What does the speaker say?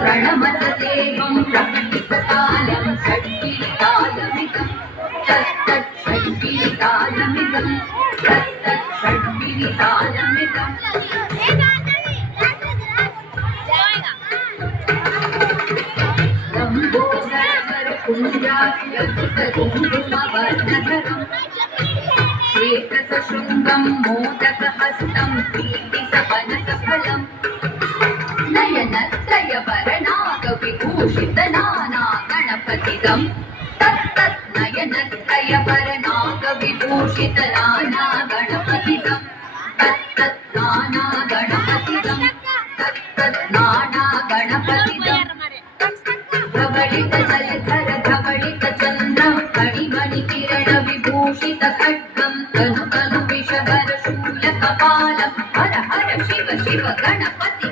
प्रणमत देवं प्रकटितकालं षड्वितालमिदं तत्तत् षड्वितालमिदं तत्तत् षड्वितालमिदं लम्बोदरकुञ्जाक्षकुङ्कुमवर्णधरम् श्वेतसशृङ्गं मोदकहस्तं प्रीतिसपनसफलम् नयनत्रयवरणागविभूषितनानागणपतिदं तत्तत् नयनत्रयवरणागविभूषितनानागणपतिदं तत्तत् नानागणपतिदं तत्तत् नानागणपतिदं धवलितजलधर धवलितचन्द्रं फणिमणिकिरणविभूषितखड्गं तनु तनु विषभरशूलकपालं हर हर शिव शिव गणपति